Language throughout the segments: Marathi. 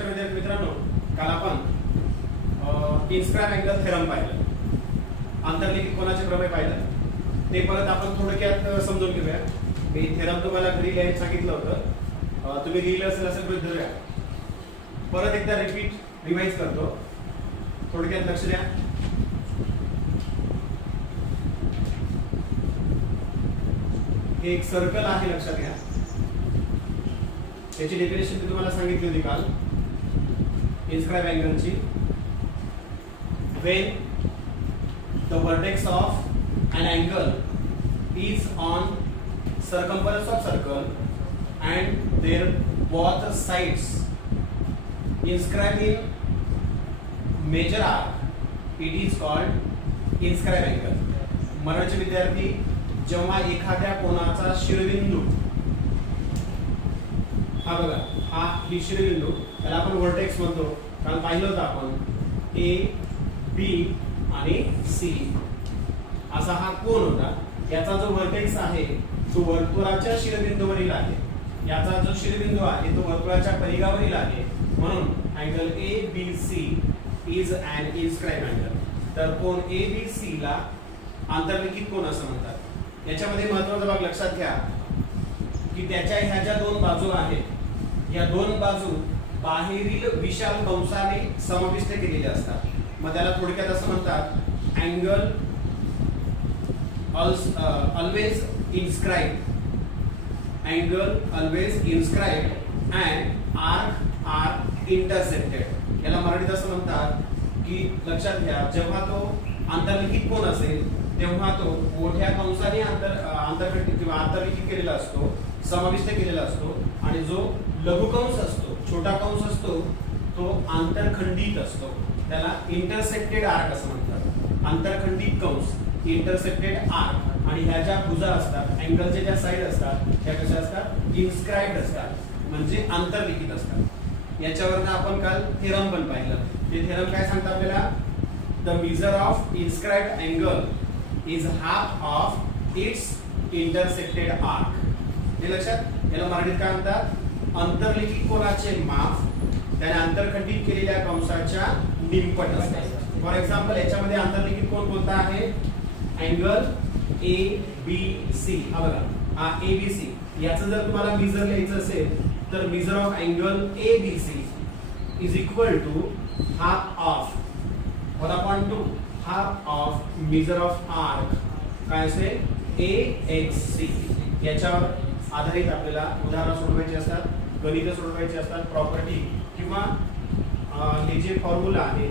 नमस्कार विद्यार्थी मित्रांनो, काल आपण इन्स्क्राइब अँगल थेरम पाहिलं, आंतरलिखित कोनाचे प्रमेय पाहिलं. ते परत आपण थोडक्यात समजून घेऊया. मी थेरम तुम्हाला घरी लिहायला सांगितलं होतं, तुम्ही लिहिलं असेल गृहीत धरूया. परत एकदा रिवाइज करतो, थोडक्यात लक्ष द्या. हे एक सर्कल आहे, लक्षात घ्या. त्याची डेफिनेशन मी तुम्हाला सांगितली होती काल इन्स्क्राइब अँगलची. when the vertex of an angle is on circumference of circle and their both sides inscribed in major arc, it is called inscribe angle. Marathi विद्यार्थी, जेव्हा एखाद्या कोनाचा शिरोबिंदू, हा बघा, हा ही शिरोबिंदू, त्याला आपण व्हर्टेक्स म्हणतो. काल पाहिलं होतं आपण ए बी आणि सी असा हा कोन होता. याचा जो व्हर्टेक्स आहे तो वर्तुळाच्या शिरोबिंदूवरील आहे. याचा जो शिरोबिंदू आहे तो वर्तुळाच्या परिघावरील आहे. म्हणून angle A B C is an inscribe angle. तर कोन ए बी सी ला आंतरलिखित कोन असं म्हणतात. याच्यामध्ये महत्त्वाचा भाग लक्षात घ्या की त्याच्या ह्या ज्या दोन बाजू आहेत, या दोन बाजू बाहेरील विशाल कंसाने समाविष्ट केलेल्या असतात. मग त्याला थोडक्यात असं म्हणतात, angle always inscribe, angle always inscribe and arc are intersected. याला मराठीत असं म्हणतात की लक्षात घ्या, जेव्हा तो आंतरलिखित कोन असेल तेव्हा तो मोठ्या कंसाने आंतरखंडित किंवा आंतरलिखित केलेला असतो, समाविष्ट केलेला असतो. आणि जो लघुकंस असतो, छोटा कंस असतो, तो आंतरखंडित असतो. त्याला इंटरसेक्टेड आर्क असं म्हणतात. आंतरखंडित कंस, इंटरसेक्टेड आर्क. आणि ह्या ज्या भुजा असतात, अँगलच्या ज्या साइड असतात, त्या कशा असतात? इन्स्क्राइब्ड असतात, म्हणजे आंतरलिखित असतात. याच्यावरनं आपण काल थेरम पण पाहिलं. ते थेरम काय सांगतात आपल्याला? The measure of inscribed angle is half of its intersected arc. हे लक्षात. याला मराठीत काय म्हणतात? अंतरलिखित कोनाचे माप त्याने आंतरखंडित केलेल्या कंसाच्या निमपट असते. फॉर एक्झाम्पल, याच्यामध्ये आंतरलिखित कोन कोणता आहे? Angle A B C. हा बघा, हा ए बी सी. याचं जर तुम्हाला मेजर लिहायचं असेल तर measure of angle A B C is equal to half of 1/2 half of measure of arc काय असेल? A X C. याच्यावर आधारित आपल्याला उदाहरणं सोडवायची असतात, गणितं सोडवायची असतात, प्रॉपर्टी किंवा हे जे फॉर्म्युला आहे,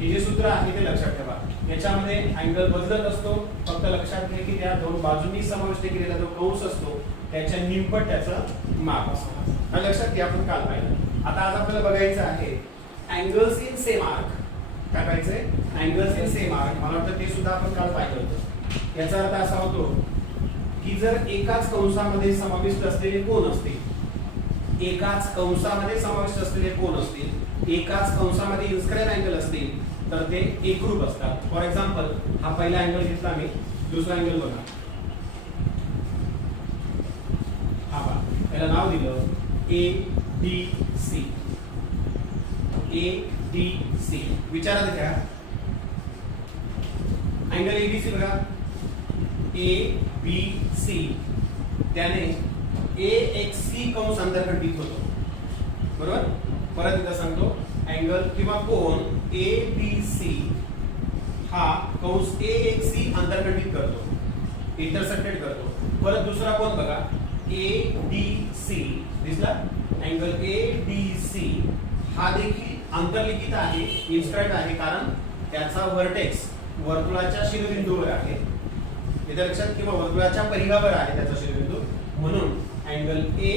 हे जे सूत्र आहे ते लक्षात ठेवा. याच्यामध्ये अँगल बदलत असतो, फक्त लक्षात घ्या की त्या दोन बाजूंनी समाविष्ट केलेला जो कंस असतो त्याच्या निमपट त्याचं माप असतं. हा लक्षात घ्या, आपण काल पाहिलं. आता आज आपल्याला बघायचं आहे अँगल्स इन सेम आर्क. काय पाहिजे? Angles in same arc. मला वाटतं ते सुद्धा आपण काल पाहिलं होतं. याचा अर्थ असा होतो की जर एकाच कंसामध्ये समाविष्ट असलेले कोन असतील, एकाच कंसामध्ये समाविष्ट असलेले कोन असतील, एकाच कंसामध्ये इन्स्क्राइब अँगल असतील, तर ते एकरूप असतात. फॉर एक्झाम्पल, हा पहिला अँगल घेतला मी, दुसरा अँगल बघा, हा बघा, याला नाव दिलं A D C. A D C. विचारात घ्या, अँगल ए बी सी बघा, ए बी सी, त्याने ए एक्स सी कंस आंतरखंडित होतो, बरोबर. परत एकदा सांगतो, अँगल किंवा कोन ए बी सी हा कंस ए एक्स सी आंतरखंडित करतो, इंटरसेक्टेड करतो. परत दुसरा कोन बघा, ए डी सी. दिसला? अँगल ए डी सी हा देखील आंतरलिखित आहे, इन्स्क्राइब्ड आहे, कारण त्याचा व्हर्टेक्स वर्तुळाच्या शिरोबिंदूवर आहे, इथे लक्षात, किंवा वर्तुळाच्या परिघावर आहे त्याचा शिरोबिंदू. म्हणून angle A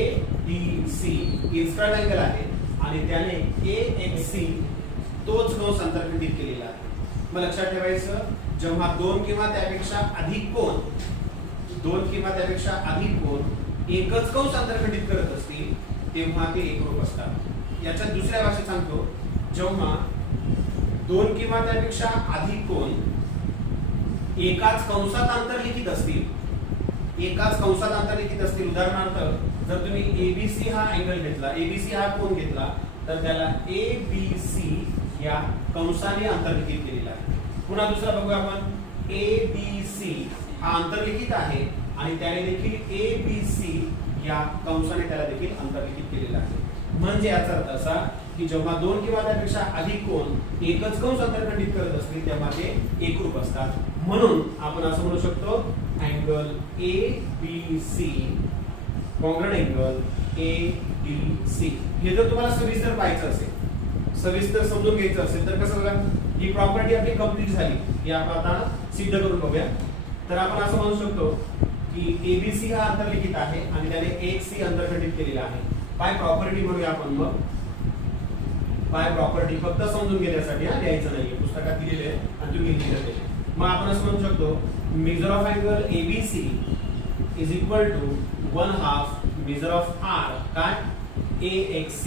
D C inscribed angle आहे आणि त्याने ए एक्स सी तोच कंस आंतरखंडित केलेला आहे. मग लक्षात ठेवायचं, जेव्हा दोन किंवा त्यापेक्षा अधिक कोन एकच कंस आंतरखंडित करत असतील तेव्हा ते एकरूप असतात. याच्या दुसऱ्या भाषेत सांगतो, जेव्हा दोन किंवा त्यापेक्षा अधिक कोन एकाच कंसात आंतरलिखित असतील, उदाहरणार्थ जर तुम्ही एबीसी हा अँगल घेतला, एबीसी हा कोन घेतला, तर त्याला ABC या कंसाने अंतर्लिखित केलेला आहे. पुन्हा दुसरा बघूया आपण. ABC हा अंतर्लिखित आहे आणि त्याने देखील ABC या कंसाने त्याला देखील अंतर्लिखित केलेला आहे. म्हणजे याचा अर्थ असा की जेव्हा दोन किंवा त्यापेक्षा अधिक कोन एकच कंस अंतर्खंडित करत असतील तेव्हा ते एकरूप असतात. म्हणून आपण असं म्हणू शकतो angle ABC congruent angle ADC. हे जर तुम्हाला सविस्तर पाहायचं असेल, सविस्तर समजून घ्यायचं असेल तर कसं बघा, ही प्रॉपर्टी आपली कंप्लीट झाली. ही आपण आता सिद्ध करून बघूया. तर आपण असं म्हणू शकतो की ABC हा अंतर्लिखित आहे आणि त्याने AC अंतर्खंडित केलेला आहे. बाय प्रॉपर्टी म्हणूया आपण. मग बाय प्रॉपर्टी फक्त समजून घेण्यासाठी लिहायचं नाहीये, पुस्तकात दिलेले आहे आणि तुम्ही लिहिलं ते. मग आपण असं म्हणू शकतो measure of angle ABC is equal to 1/2 measure of R काय AXC.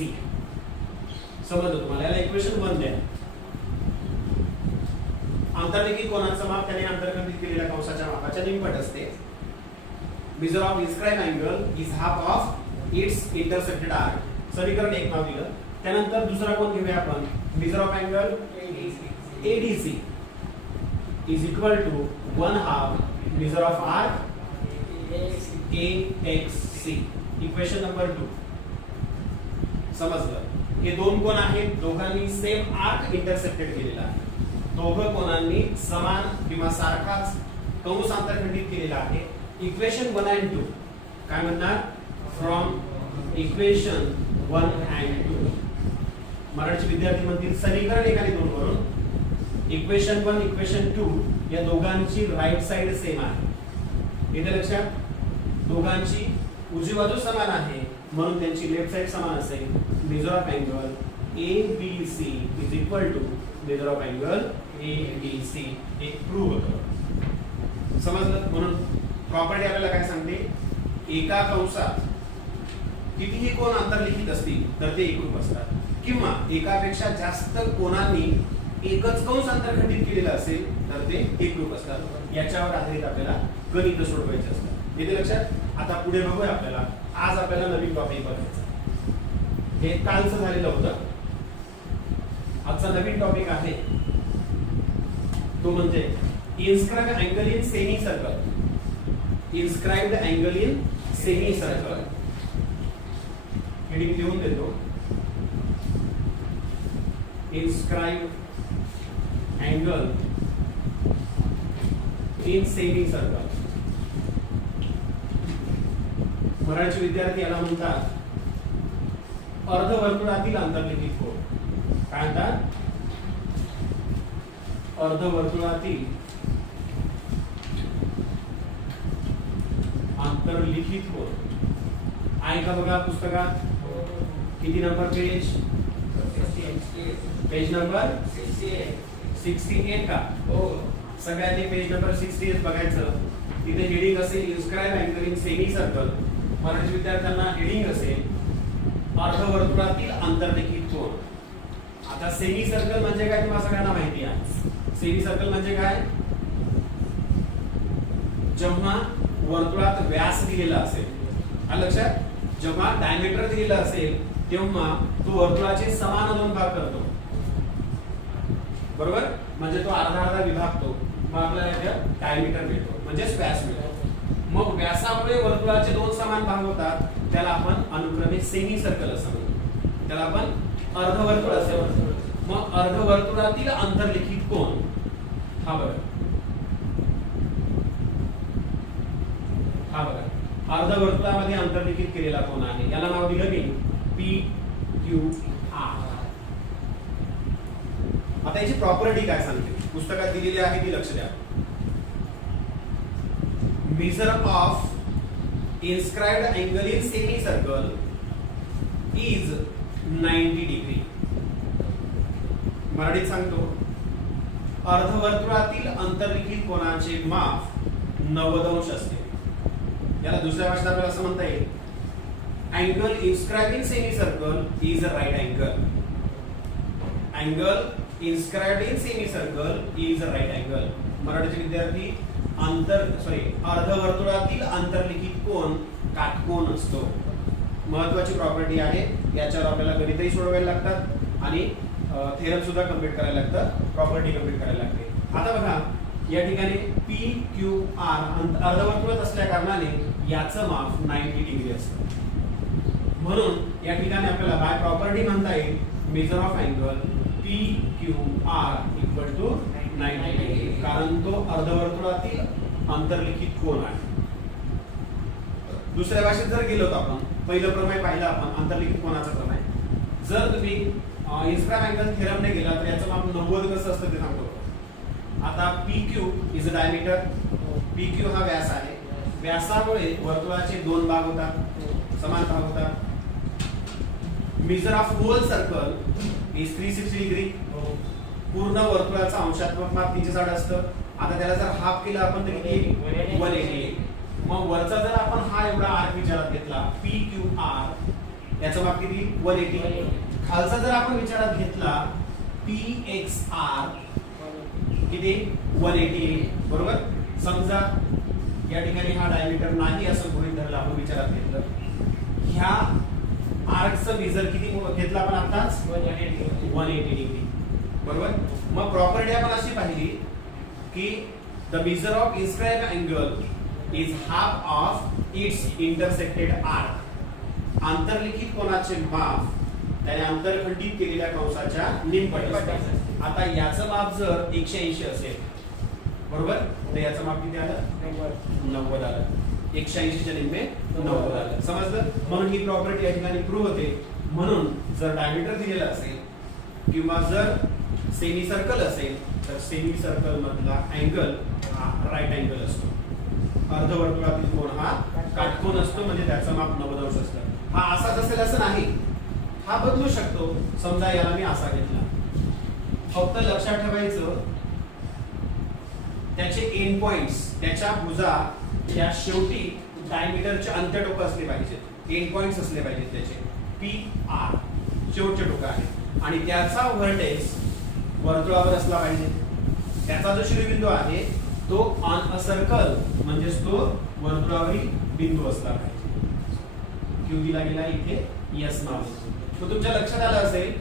समजलं तुम्हाला? याला इक्वेशन 1 द्या. अंतर्लिखित कोनाचं माप त्याने अंतर्खंडित केलेल्या कंसाच्या मापाच्या निमपट असते. Measure of inscribe angle is half of its intersected arc. समीकरण 1 नाव दिलं. त्यानंतर दुसरा कोन घेऊया आपण. Measure of angle ADC is equal to 1/2 measure of arc AXC. Equation number 2. समजलं? हे दोन कोन आहेत, दोघांनी सेम आर्क इंटरसेक्टेड केलेला आहे. दोघं कोनांनी समान किंवा सारखाच कंस अंतर्खंडित केलेला आहे. इक्वेशन 1 and 2 काय म्हणणार? फ्रॉम इक्वेशन 1 and 2 मराठी विद्यार्थी म्हणतील समीकरण 1 आणि 2 वरून इक्वेशन 1 इक्वेशन 2 या दोघांची राईट साइड सेम आहे. इथे लक्षात, दोघांची उजवी बाजू समान आहे म्हणून त्यांची लेफ्ट साइड समान असेल. Measure of angle ABC is equal to measure of angle ADC. हे प्रूव्ह होतं. समजलं? म्हणून प्रॉपर्टी आपल्याला काय सांगते, एका कंसात कितीही कोन अंतर्लिखित असतील तर ते एकरूप असतात, किंवा एकापेक्षा जास्त कोनांनी एकच कंस अंतर्खंडित केलेला असेल तर ते एकरूप असतात. याच्यावर आधारित आपल्याला गणित सोडवायचे असतात. येते लक्षात? आता पुढे बघूया. आपल्याला आज आपल्याला नवीन टॉपिक बघायचा. हे कालचं झालेलं होतं. आजचा नवीन टॉपिक आहे तो म्हणजे inscribed angle in semi circle. Inscribed angle in semi circle heading लिहून देतो. Inscribed angle in semi circle. Marathi विद्यार्थी याला म्हणतात अर्धवर्तुळातील अंतर्लिखित कोन. काय म्हणतात? अर्धवर्तुळातील अंतर्लिखित कोन आहे का बघा पुस्तकात. किती नंबर पेज? पेज नंबर 68 का? हो. सगळ्यांनी पेज नंबर 68 बघायचं. तिथे हेडिंग असेल inscribe angle in semi circle. Marathi विद्यार्थ्यांना हेडिंग असेल अर्धवर्तुळातील अंतर्लिखित कोन. आता सेमी सर्कल म्हणजे काय तुम्हाला सगळ्यांना माहिती आहे. सेमी सर्कल म्हणजे काय? जेव्हा वर्तुळात व्यास दिलेला असेल, आलं लक्षात? जेव्हा डायमीटर दिलेला असेल तेव्हा तो वर्तुळाचे समान दोन भाग करतो. बरोबर? म्हणजे तो अर्धा अर्धा विभागतो. मग आपल्याला इथे डायमीटर मिळतो म्हणजे व्यास मिळतो. मग व्यासामुळे वर्तुळाचे दोन समान भाग होतात. त्याला आपण अनुक्रमे सेमी सर्कल असं म्हणतो. त्याला आपण अर्धवर्तुळ असे म्हणतो. मग अर्धवर्तुळातील अंतर्लिखित कोन हा बघा, हा बघा अर्धवर्तुळामध्ये अंतर्लिखित केलेला कोन आहे. याला नाव दिलं मी PQR. आता याची प्रॉपर्टी काय सांगते पुस्तकात दिलेली आहे ती लक्ष द्या. Measure of inscribed angle in semi circle is 90 degree. मराठीत सांगतो अर्धवर्तुळातील अंतर्लिखित कोनाचे माप 90 अंश असते. याला दुसऱ्या भाषेत आपल्याला असं म्हणता येईल angle inscribed in semi circle is a right angle. Angle inscribed in semi circle is a right angle. मराठीचे विद्यार्थी अर्धवर्तुळातील अंतर्लिखित कोन काटकोन असतो. महत्वाची प्रॉपर्टी आहे. याच्यावर आपल्याला गणितही सोडवायला लागतात आणि थेरम सुद्धा कम्प्लीट करायला लागतं, प्रॉपर्टी कम्प्लीट करायला लागते. आता बघा या ठिकाणी पी क्यू आर अर्धवर्तुळात असल्या कारणाने याचं माप 90 डिग्री असतं. म्हणून या ठिकाणी आपल्याला बाय प्रॉपर्टी म्हणता येईल measure of angle P Q R equal to 90 degree, कारण तो अर्धवर्तुळातील अंतर्लिखित कोन आहे. दुसऱ्या भाषेत जर गेलो तर आपण पहिलं प्रमेय पाहिलं आपण अंतर्लिखित कोनाचा प्रमेय. जर तुम्ही इन्स्क्राइब अँगल थेरमने गेला तर याचं माप 90 कसं असतं ते सांगतो. आता P Q is a diameter. P Q हा व्यास आहे. व्यासामुळे वर्तुळाचे दोन भाग होतात, समान भाग होतात. Measure of whole circle is 360 degree. पूर्ण वर्तुळाचा अंशात्मक माप 360 असतं. आता त्याला जर हाफ केलं आपण तर किती 180. मग वरचा जर आपण हा एवढा आर्क विचारात घेतला पी क्यू आर याचं माप किती 180. खालचा जर आपण विचारात घेतला पी एक्स आर किती 180. बरोबर. समजा या ठिकाणी हा डायमीटर नाही असं गृहीत धरलं आपण विचारात घेतलं. ह्या आर्कचं मेजर किती घेतलं आपण आताच 180 डिग्री. बरोबर. मग प्रॉपर्टी आपण अशी पाहिली की the measure of inscribe angle is half of its intersected arc. आंतरलिखित कोनाचे माप त्याने आंतरखंडित केलेल्या कंसाच्या निमपट असते. आता याचं माप जर 180 असेल बरोबर तर याचं माप किती आलं 90 आलं. 180 च्या निम्मे 90 आलं. समजलं. म्हणून ही प्रॉपर्टी या ठिकाणी प्रूव्ह होते. म्हणून जर डायमीटर दिलेला असेल किंवा जर सेमी सर्कल असेल तर सेमी सर्कल मधला अँगल हा राईट अँगल असतो. अर्धवर्तुळातील कोन हा काटकोन असतो, म्हणजे त्याचं माप 90 अंश असतं. हा असाच असेल असं नाही, हा बदलू शकतो. समजा याला मी असा घेतला. फक्त लक्षात ठेवायचं त्याचे एंड पॉइंट्स त्याच्या भुजा या शेवटी डायमीटरचे अंत्यटोक असले पाहिजेत. एंड पॉइंट्स असले पाहिजेत त्याचे. पी आर शेवटचे टोक आहे आणि त्याचा व्हर्टेक्स वर्तुळावर असला पाहिजे. त्याचा जो शिरोबिंदू आहे तो ऑन अ सर्कल म्हणजेच तो वर्तुळावरील बिंदू असला पाहिजे. क्यू दिला गेला इथे एस नाव. तो तुमच्या लक्षात आलं असेल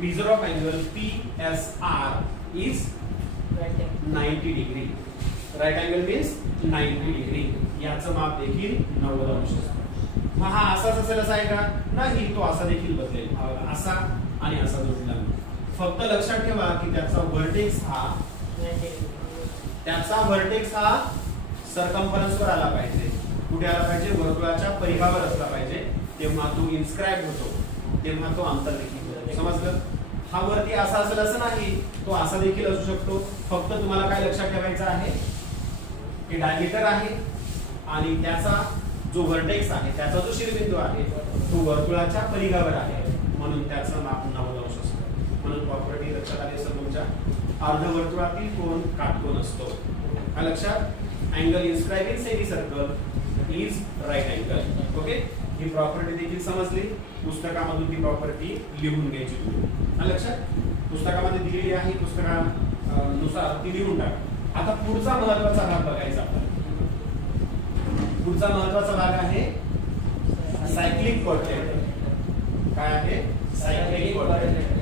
measure of angle P S R is 90 degree. Right angle means 90 degree. याचं माप देखील 90 अंश असतं. मग हा असाच असेल असा आहे का नाही, तो असा देखील बदलेल. असा आणि असा जोडला. फक्त लक्षात ठेवा की त्याचा व्हर्टेक्स हा सर्कम्फरन्स वर आला पाहिजे. कुठे आला पाहिजे वर्तुळाच्या परिघावर असला पाहिजे. तेव्हा तो इन्स्क्राइब होतो, तेव्हा तो अंतर्लिखित होतो. समजलं. हा वरती असा असेल असं नाही, तो असा देखील असू शकतो. फक्त तुम्हाला काय लक्षात ठेवायचं आहे की डायमीटर आहे आणि त्याचा जो व्हर्टेक्स आहे त्याचा जो शिरोबिंदू आहे तो वर्तुळाच्या परिघावर आहे, म्हणून त्याचं माप 90 अंश असतं. म्हणून प्रॉपर्टी लक्षात आली असेल तुमच्या. अर्धवर्तुळातील कोन काटकोन असतो. हा लक्षात. Angle inscribing semi circle is right angle. Okay. ही प्रॉपर्टी देखील समजली. पुस्तकामधून ती प्रॉपर्टी लिहून घ्यायची तुम्ही. हा लक्षात. पुस्तकामध्ये दिलेली आहे, पुस्तकानुसार ती लिहून टाका. आता पुढचा महत्त्वाचा भाग बघायचा आपल्याला. पुढचा महत्त्वाचा भाग आहे सायक्लिक क्वाड्रिलेटरल. काय आहे सायक्लिक क्वाड्रिलेटरल.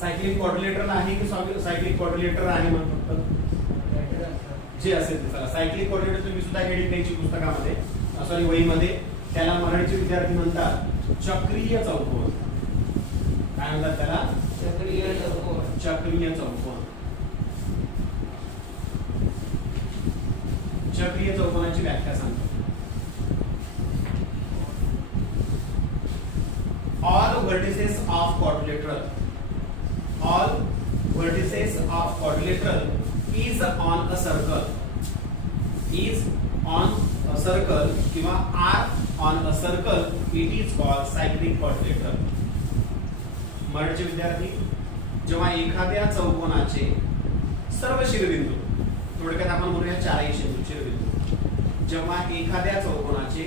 सायक्लिक क्वाड्रिलेटरल आहे की सायक्लिक क्वाड्रिलेटर आहे म्हणतो जे असेल ते. चला सायक्लिक क्वाड्रिलेटर तुम्ही सुद्धा हेडिंग द्यायची पुस्तकामध्ये, सॉरी वहीमध्ये. त्याला मराठीचे विद्यार्थी म्हणतात चक्रीय चौकोन. काय म्हणतात त्याला चक्रीय चौकोन. चक्रीय चौकोन. चक्रीय चौकोनाची व्याख्या सांगतो. All vertices of quadrilateral, all vertices of quadrilateral is on a circle, is on a circle किंवा are on a circle, it is called cyclic quadrilateral. मराठीचे विद्यार्थी, जेव्हा एखाद्या चौकोनाचे सर्व शिरोबिंदू, थोडक्यात आपण म्हणूया चारही शिरोबिंदू, जेव्हा एखाद्या चौकोनाचे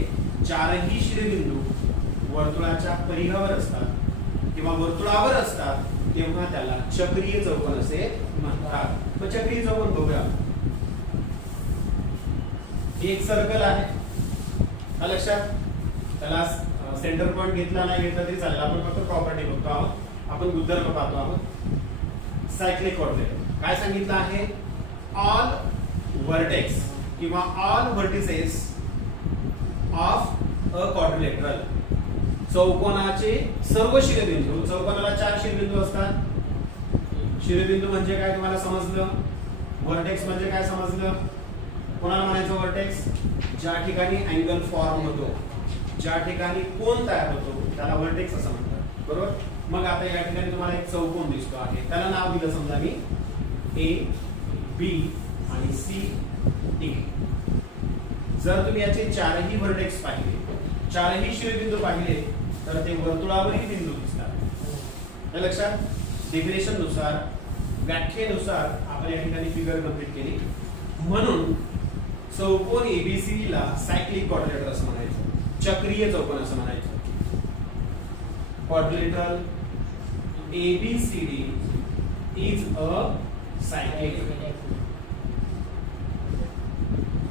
चारही शिरोबिंदू वर्तुळाच्या परिघावर असतात किंवा वर्तुळावर असतात तेव्हा त्याला चक्रीय चौकोन असे म्हणतात. मग चक्रीय चौकोन बघूया. एक सर्कल आहे लक्षात, त्याला सेंटर पॉइंट घेतला नाही घेतला तरी चालेल, आपण फक्त प्रॉपर्टी बघतो आहोत, आपण गुणधर्म पाहतो आहोत. सायक्लिक कोऑर्डिनेट काय सांगितलं आहे, ऑल व्हर्टेक्स किंवा all vertices of a quadrilateral, चौकोनाचे सर्व शिरोबिंदू. चौकोनाला 4 शिरोबिंदू असतात. शिरोबिंदू म्हणजे काय तुम्हाला समजलं, व्हर्टेक्स म्हणजे काय समजलं. कोणाला म्हणायचं व्हर्टेक्स, ज्या ठिकाणी अँगल फॉर्म होतो, ज्या ठिकाणी कोन तयार होतो त्याला व्हर्टेक्स असं म्हणतात, बरोबर. मग आता या ठिकाणी तुम्हाला एक चौकोन दिसतो आहे, त्याला नाव दिलं समजा मी ए बी आणि सी डी. जर तुम्ही याचे 4ही व्हर्टेक्स पाहिले, 4ही शिरोबिंदू पाहिले तर ते वर्तुळावरील बिंदू दिसतात. हे लक्षात. डेफिनेशन नुसार, व्याख्येनुसार आपण या ठिकाणी फिगर कंप्लीट केली. म्हणून चौकोन एबीसीडी ला सायक्लिक क्वाड्रिलेटरल असं म्हणायचं, चक्रीय चौकोन असं म्हणायचं. Quadrilateral ABCD is a cyclic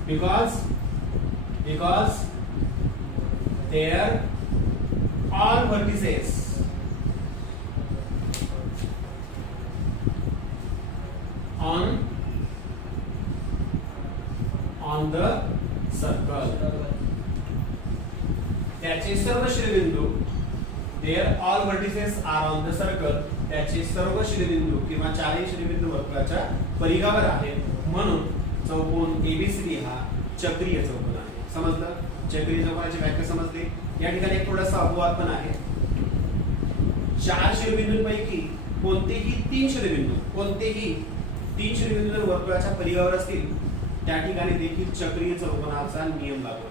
because their all vertices on the circle, त्याचे सर्व शिरोबिंदू, their all vertices are on the circle, त्याचे सर्व शिरोबिंदू किंवा 4ही शिरोबिंदू वर्तुळाच्या परिघावर आहेत. म्हणून चौकोन ABCD हा चक्रीय चौकोन आहे. समजलं. चक्रीय चौकोनाची व्याख्या समजली. या ठिकाणी एक थोडासा अपवाद पण आहे. 4 शिरोबिंदूंपैकी कोणतेही 3 शिरोबिंदू जर वर्तुळाच्या परिघावर असतील त्या ठिकाणी देखील चक्रीय चौकोनाचा नियम लागू होतो.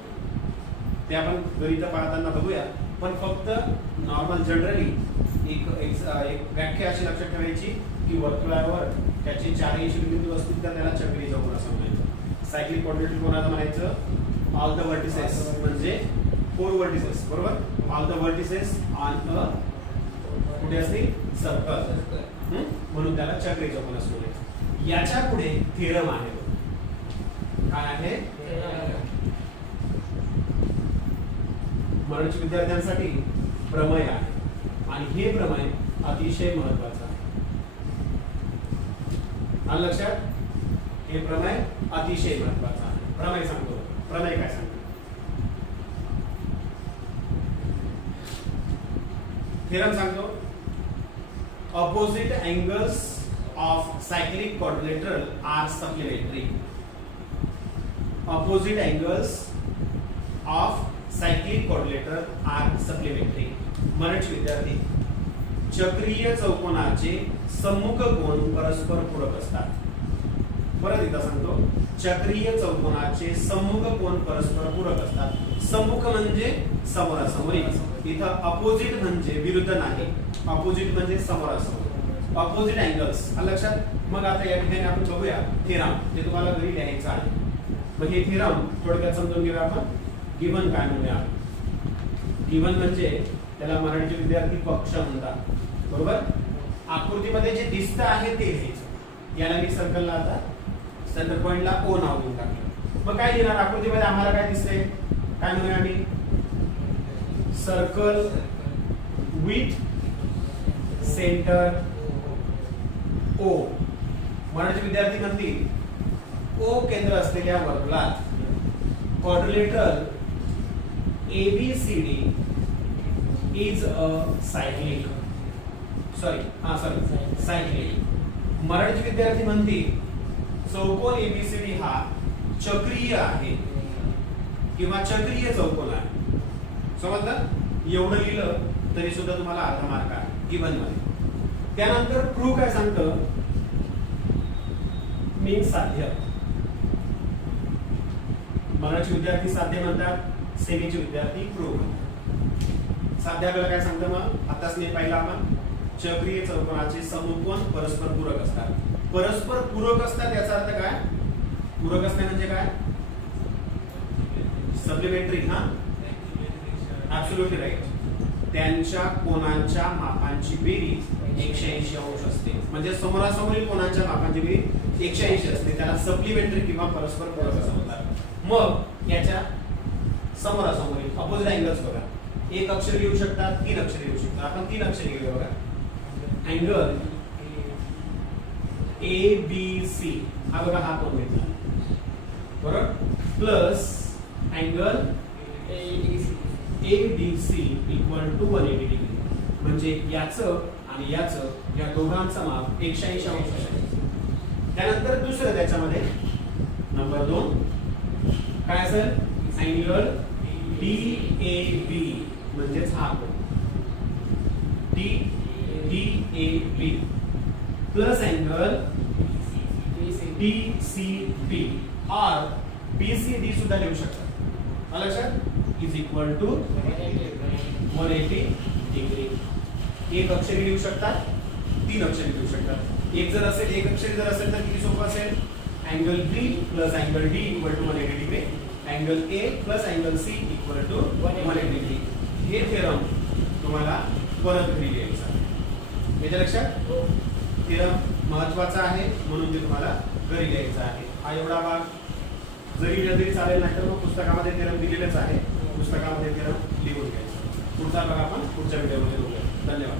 ते आपण गणित पाहताना बघूया. पण फक्त नॉर्मल जनरली एक व्याख्या अशी लक्षात ठेवायची की वर्तुळावर त्याचे 4ही शिरोबिंदू असतील तर त्याला चक्रीय चौकोन असं म्हणायचं. सायक्लिक कोऑर्डिनेटर कोणाला म्हणायचं, ऑल द व्हर्टिसेस म्हणजे 4 व्हर्टिसेस, बरोबर. All the vertices on a कुठे असतील सर्कल, म्हणून त्याला चक्रीय चौकोन असं म्हणायचं. याच्या पुढे थेरम आहे. काय आहे, मराठी विद्यार्थ्यांसाठी प्रमेय आहे आणि हे प्रमेय अतिशय महत्त्वाचं आहे. आलं लक्षात. हे प्रमेय अतिशय महत्त्वाचं आहे. प्रमेय सांगतो. प्रमेय काय सांगतो, थेरम सांगतो. Opposite angles of cyclic quadrilateral are supplementary. Opposite angles of cyclic quadrilateral are supplementary. Marathi विद्यार्थी, चक्रीय चौकोनाचे सम्मुख कोन परस्पर पूरक असतात. परत एकदा सांगतो, चक्रीय चौकोनाचे सम्मुख कोन परस्पर पूरक असतात. सम्मुख म्हणजे समोरासमोरी. इथं अपोजिट म्हणजे विरुद्ध नाही, अपोजिट म्हणजे समोरासमोर. अपोजिट अँगल्स लक्षात. मग आता या ठिकाणी आपण बघूया थेरम, ते तुम्हाला घरी लिहायचं आहे. मग हे थेरम थोडक्यात समजून घेऊया आपण. गिवन काय म्हणूया, गिवन म्हणजे त्याला मराठी विद्यार्थी पक्ष म्हणतात, बरोबर. आकृतीमध्ये जे दिसतं आहे ते लिहायचं. याला मी सर्कलला आता सेंटर पॉइंटला ओ नाव देऊन टाकलं. मग काय लिहिणार, आकृतीमध्ये आम्हाला काय दिसते, काय म्हणूया आम्ही, circle with centre O. Marathi विद्यार्थी म्हणतील ओ केंद्र असलेल्या वर्तुळात quadrilateral ABCD is a cyclic. Cyclic. Marathi विद्यार्थी म्हणतील चौकोन ABCD हा चक्रीय आहे किंवा चक्रीय चौकोन आहे. समजलं. एवढं लिहिलं तरी सुद्धा तुम्हाला अर्धा मार्क आहे गिवन मध्ये. त्यानंतर प्रूव्ह काय सांगतं, मीन साध्य. मराठी विद्यार्थी साध्य म्हणतात, सेमीचे विद्यार्थी प्रूव्ह म्हणतात. साध्याकडे काय सांगतं, मग आताच मी पाहिलं आपण, चक्रीय चौकोनाचे सम्मुख परस्पर पूरक असतात. परस्पर पूरक असतात याचा अर्थ काय, पूरक असणे म्हणजे काय, सप्लिमेंटरी. हा, ऍब्सोल्युटली राईट. त्यांच्या कोनांच्या मापांची बेरीज 180 अंश असते. म्हणजे समोरासमोरील कोणाच्या मापांची बेरीज 180 असते, त्याला सप्लिमेंटरी किंवा परस्पर पूरक असं म्हणतात. मग याच्या समोरासमोरील अपोजिट अँगल्स बघा, एक अक्षर लिहू शकतात, 3 अक्षर लिहू शकतात. आपण 3 अक्षर घेऊया बघा. अँगल ABC हा बघा हा कोण घेतला बरोबर, plus angle ADC equal to 180 degree. म्हणजे याचं आणि याचं या दोघांचं माप 180 अंश आहे. त्यानंतर दुसरं त्याच्यामध्ये नंबर 2 काय असेल, अँगल DAB म्हणजेच हा कोण DAB प्लस अँगल DCB और BCD सुद्धा लिहू शकतात. लक्षात इज इक्वल टू 180 डिग्री. एक अक्षरी लिहू शकतात, 3 अक्षरी लिहू शकतात. एक अक्षरी जर असेल तर किती सोपं असेल, angle B plus angle D equal to 180 degree, angle A plus angle C equal to 180 degree. हे थेरम तुम्हाला परत घरी लिहायचं आहे. याच्या लक्षात थेरम महत्वाचा आहे म्हणून ते तुम्हाला घरी लिहायचं आहे. हा एवढा भाग जरी लिहिला तरी चालेल, नाही तर मग पुस्तकामध्ये थेरम दिलेलेच आहे, पुस्तकामध्ये थेरम लिहून घ्यायचं. पुढचा भाग आपण पुढच्या व्हिडिओमध्ये बघूया. धन्यवाद.